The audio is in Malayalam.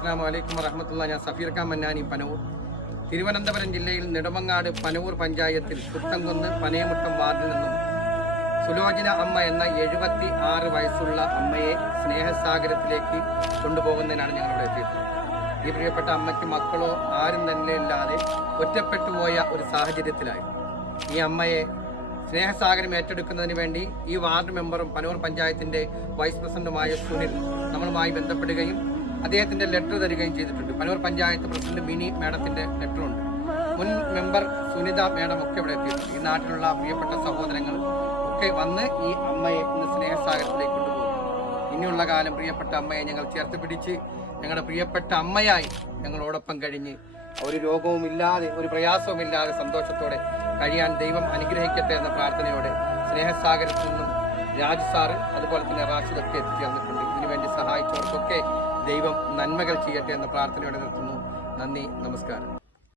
അസ്സാം വലൈക്കും വറഹമത്തുള്ള ഞാൻ സഫീർ ഖാൻ മന്നാനി പനവൂർ. തിരുവനന്തപുരം ജില്ലയിൽ നെടുമങ്ങാട് പനവൂർ പഞ്ചായത്തിൽ കുത്തംകുന്ന് പനയമുട്ടം വാർഡിൽ നിന്നും സുലോചന അമ്മ എന്ന എഴുപത്തി ആറ് വയസ്സുള്ള അമ്മയെ സ്നേഹസാഗരത്തിലേക്ക് കൊണ്ടുപോകുന്നതിനാണ് ഞങ്ങളുടെ എത്തിയിട്ടുള്ളത് ഈ പ്രിയപ്പെട്ട അമ്മയ്ക്ക് മക്കളോ ആരും തന്നെ ഇല്ലാതെ ഒറ്റപ്പെട്ടു പോയ ഒരു സാഹചര്യത്തിലായി. ഈ അമ്മയെ സ്നേഹസാഗരം ഏറ്റെടുക്കുന്നതിന് വേണ്ടി ഈ വാർഡ് മെമ്പറും പനൂർ പഞ്ചായത്തിന്റെ വൈസ് പ്രസിഡന്റുമായ സുനിൽ നമ്മളുമായി ബന്ധപ്പെടുകയും അദ്ദേഹത്തിന്റെ ലെറ്റർ തരികയും ചെയ്തിട്ടുണ്ട്. പനൂർ പഞ്ചായത്ത് പ്രസിഡന്റ് മിനി മാഡത്തിന്റെ ലെറ്ററുണ്ട് മുൻ മെമ്പർ സുനിത മാഡം ഒക്കെ ഇവിടെ എത്തിയിട്ടുണ്ട്. ഈ നാട്ടിലുള്ള പ്രിയപ്പെട്ട സഹോദരങ്ങൾ ഒക്കെ വന്ന് ഈ അമ്മയെ ഇന്ന് സ്നേഹസാഗരത്തിലേക്ക് കൊണ്ടുപോകും. ഇനിയുള്ള കാലം പ്രിയപ്പെട്ട അമ്മയെ ഞങ്ങൾ ചേർത്ത് പിടിച്ച് ഞങ്ങളുടെ പ്രിയപ്പെട്ട അമ്മയായി ഞങ്ങളോടൊപ്പം കഴിഞ്ഞ് ഒരു രോഗവും ഇല്ലാതെ ഒരു പ്രയാസവും ഇല്ലാതെ സന്തോഷത്തോടെ കഴിയാൻ ദൈവം അനുഗ്രഹിക്കട്ടെ എന്ന പ്രാർത്ഥനയോടെ സ്നേഹസാഗരത്തിൽ നിന്നും രാജ് സാറ് അതുപോലെ തന്നെ റാഷിദൊക്കെ എത്തിച്ചേർന്നിട്ടുണ്ട്. ഇതിനുവേണ്ടി സഹായിച്ചവർക്കൊക്കെ ദൈവം നന്മകൾ ചെയ്യട്ടെ എന്ന പ്രാർത്ഥനയോടെ നിർത്തുന്നു. നന്ദി നമസ്കാരം.